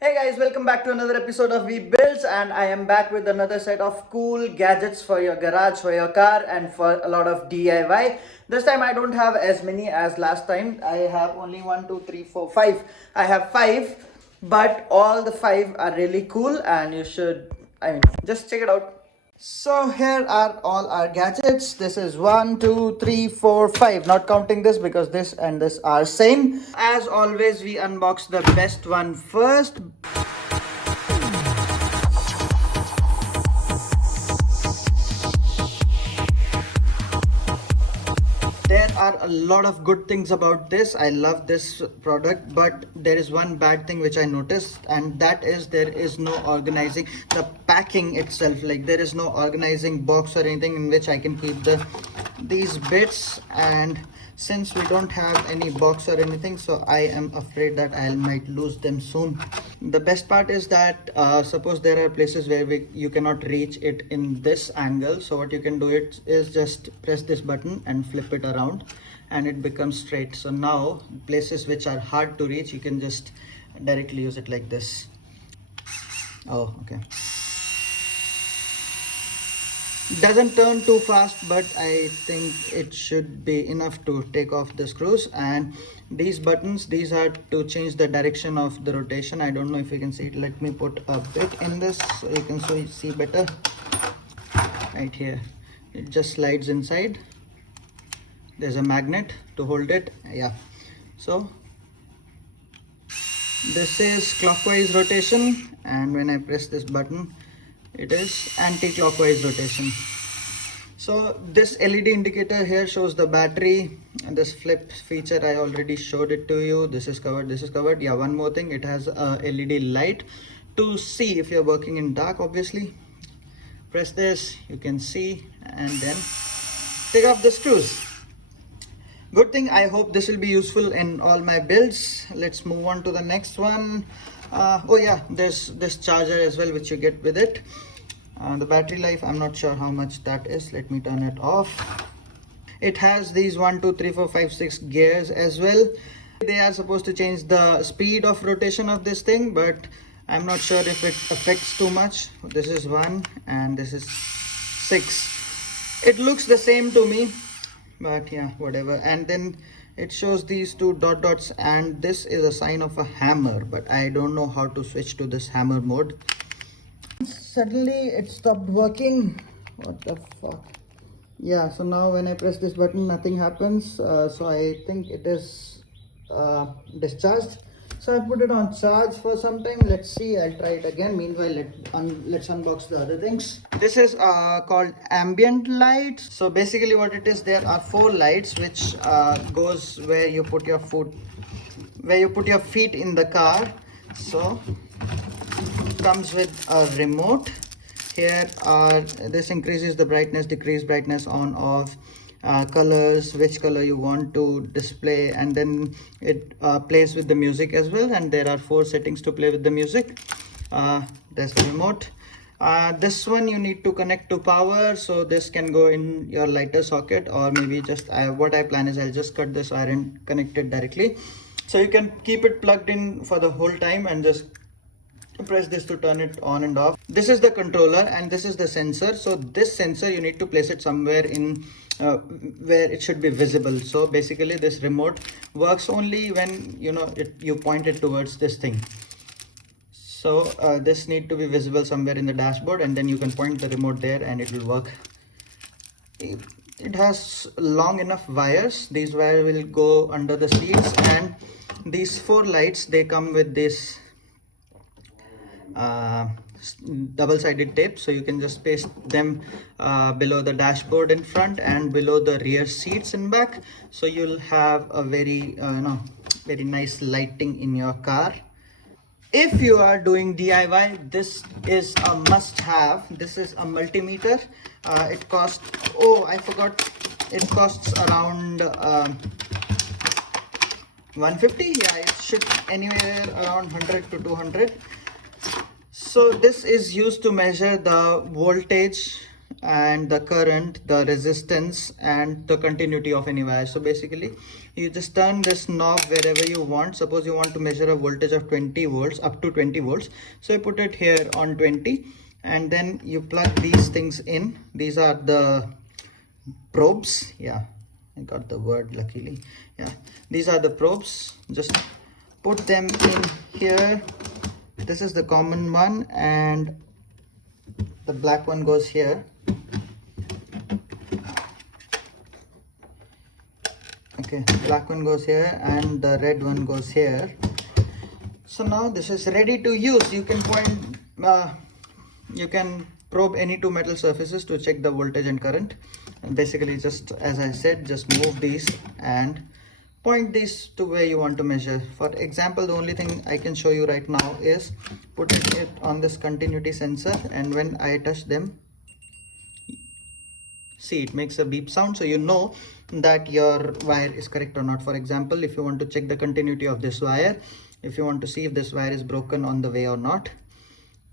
Hey guys, welcome back to another episode of We Builds, and I am back with another set of cool gadgets for your garage, for your car, and for a lot of DIY. This time I don't have as many as last time. I have only one, two, three, four, five. I have five, but all the five are really cool, and you should, just check it out. So here are all our gadgets. This is one, two, three, four, five. Not counting this because this and this are same. As always, we unbox the best one first. There are a lot of good things about this. I love this product, but there is one bad thing which I noticed, and that is there is no organizing the packing itself. Like there is no organizing box or anything in which I can keep these bits, and since we don't have any box or anything, so I am afraid that I might lose them soon. The best part is that suppose there are places where you cannot reach it in this angle, so what you can do is just press this button and flip it around and it becomes straight. So now places which are hard to reach, you can just directly use it like this. Oh, okay. Doesn't turn too fast, but I think it should be enough to take off the screws. And these buttons, these are to change the direction of the rotation. I don't know if you can see it. Let me put a bit in this so you can see better. Right here, it just slides inside. There's a magnet to hold it. Yeah, so this is clockwise rotation, and when I press this button, it is anti-clockwise rotation. So this LED indicator here shows the battery, and this flip feature I already showed it to you. This is covered. Yeah, one more thing, it has a LED light to see if you're working in dark. Obviously press this, you can see, and then take off the screws. Good thing. I hope this will be useful in all my builds. Let's move on to the next one. Oh yeah, there's this charger as well which you get with it. The battery life, I'm not sure how much that is. Let me turn it off. It has these 1 2 3 4 5 6 gears as well. They are supposed to change the speed of rotation of this thing, but I'm not sure if it affects too much. This is 1 and this is 6. It looks the same to me, but yeah, whatever. And then it shows these two dots, and this is a sign of a hammer, but I don't know how to switch to this hammer mode. Suddenly it stopped working. What the fuck? Yeah, so now when I press this button, nothing happens. So I think it is discharged. So I put it on charge for some time. Let's see, I'll try it again. Meanwhile, let's unbox the other things. This is called Ambient Light. So basically what it is, there are 4 lights which goes where you put your feet in the car. So comes with a remote. Here are, this increases the brightness, decrease brightness, on off, colors, which color you want to display, and then it plays with the music as well. And there are 4 settings to play with the music. There's the remote. This one you need to connect to power, so this can go in your lighter socket, or maybe just what I plan is I'll just cut this wire and connect it directly, so you can keep it plugged in for the whole time and just press this to turn it on and off. This is the controller, and this is the sensor. So this sensor, you need to place it somewhere in where it should be visible. So basically this remote works only when you point it towards this thing. So this need to be visible somewhere in the dashboard, and then you can point the remote there and it will work. It has long enough wires. These wires will go under the seats, and these 4 lights, they come with this double-sided tape, so you can just paste them below the dashboard in front and below the rear seats in back, so you'll have a very very nice lighting in your car. If you are doing DIY, this is a must-have. This is a multimeter. It costs, oh I forgot, it costs around 150. Yeah, it should anywhere around 100 to 200. So this is used to measure the voltage and the current, the resistance, and the continuity of any wire. So basically you just turn this knob wherever you want. Suppose you want to measure a voltage of 20 volts, up to 20 volts. So you put it here on 20, and then you plug these things in. These are the probes. Yeah, I got the word luckily. Yeah, these are the probes. Just put them in here. This is the common one, and the black one goes here. Okay, black one goes here and the red one goes here. So now this is ready to use. You can probe any two metal surfaces to check the voltage and current. And basically, just as I said, just move these and point these to where you want to measure. For example, the only thing I can show you right now is putting it on this continuity sensor, and when I touch them, see, it makes a beep sound, so you know that your wire is correct or not. For example, if you want to check the continuity of this wire, if you want to see if this wire is broken on the way or not,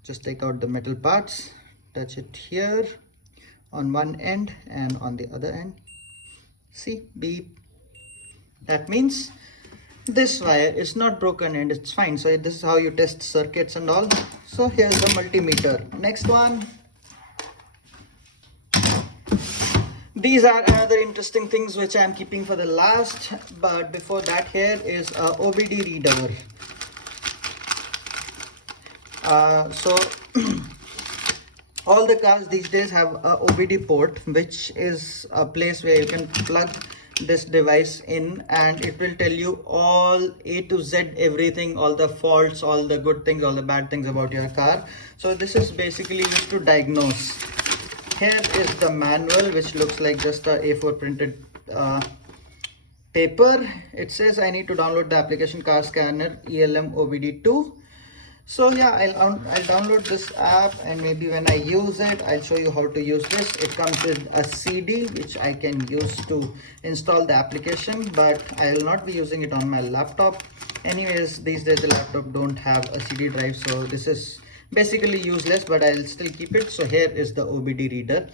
just take out the metal parts, touch it here on one end and on the other end. See, beep. That means this wire is not broken and it's fine. So this is how you test circuits and all. So here's the multimeter. Next one. These are another interesting things which I'm keeping for the last, but before that, here is a OBD reader. So all the cars these days have a OBD port, which is a place where you can plug this device in, and it will tell you all A to Z, everything, all the faults, all the good things, all the bad things about your car. So this is basically used to diagnose. Here is the manual, which looks like just a A4 printed paper. It says I need to download the application Car Scanner ELM OBD2. So yeah, I'll download this app, and maybe when I use it, I'll show you how to use this. It comes with a CD which I can use to install the application, but I will not be using it on my laptop. Anyways, these days the laptop don't have a CD drive, so this is basically useless, but I'll still keep it. So here is the OBD reader.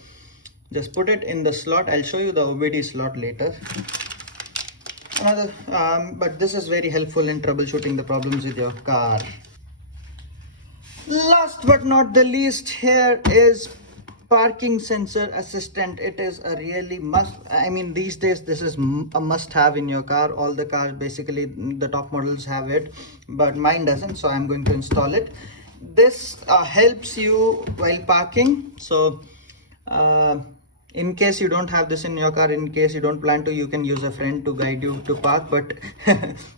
Just put it in the slot. I'll show you the OBD slot later. But this is very helpful in troubleshooting the problems with your car. Last but not the least, here is parking sensor assistant. It is a really must. I mean, these days this is a must have in your car. All the cars, basically the top models have it, but mine doesn't, so I'm going to install it. This helps you while parking. So in case you don't have this in your car, in case you don't plan to, you can use a friend to guide you to park, but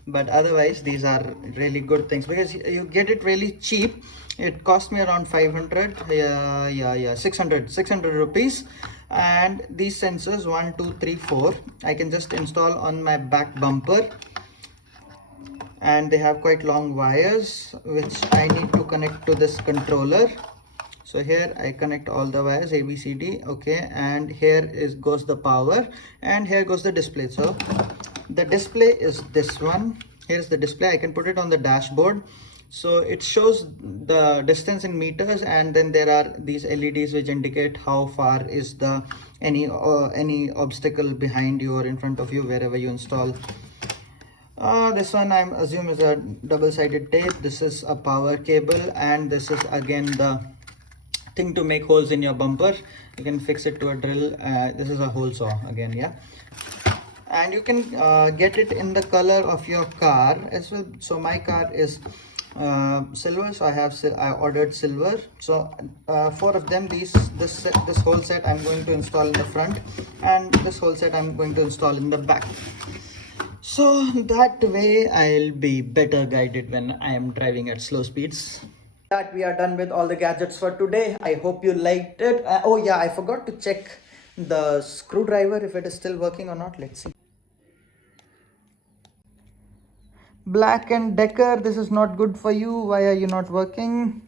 but otherwise these are really good things because you get it really cheap. It cost me around 500, 600 rupees, and these sensors 1 2 3 4 I can just install on my back bumper, and they have quite long wires which I need to connect to this controller. So here I connect all the wires A, B, C, D. Okay, and here goes the power, and here goes the display. So the display is this one. Here's the display. I can put it on the dashboard. So it shows the distance in meters, and then there are these LEDs which indicate how far is the any obstacle behind you or in front of you wherever you install. This one I'm assuming is a double-sided tape. This is a power cable, and this is again the thing to make holes in your bumper. You can fix it to a drill. This is a hole saw again, yeah. And you can get it in the color of your car as well. So my car is silver, so I ordered silver. So 4 of them. This whole set I'm going to install in the front, and this whole set I'm going to install in the back. So that way I'll be better guided when I am driving at slow speeds. That we are done with all the gadgets for today. I hope you liked it. Oh yeah, I forgot to check the screwdriver if it is still working or not. Let's see. BLACK+DECKER, this is not good for you. Why are you not working?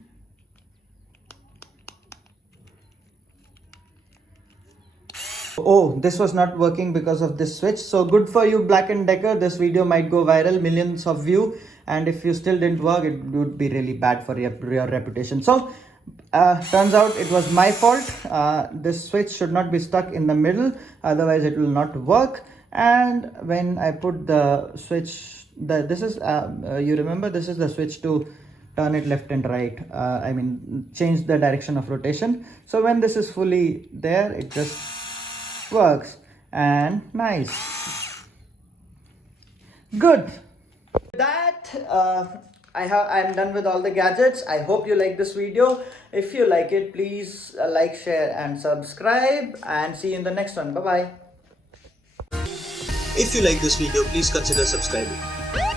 Oh, this was not working because of this switch. So good for you, BLACK+DECKER. This video might go viral, millions of views, and if you still didn't work, it would be really bad for your reputation. So Turns out it was my fault. This switch should not be stuck in the middle, otherwise it will not work. And when I put the switch, this is you remember, this is the switch to turn it left and right. I mean, change the direction of rotation. So when this is fully there, it just works. And nice. Good. With that, I'm done with all the gadgets. I hope you like this video. If you like it, please like, share and subscribe, and see you in the next one. Bye bye. If you like this video, please consider subscribing.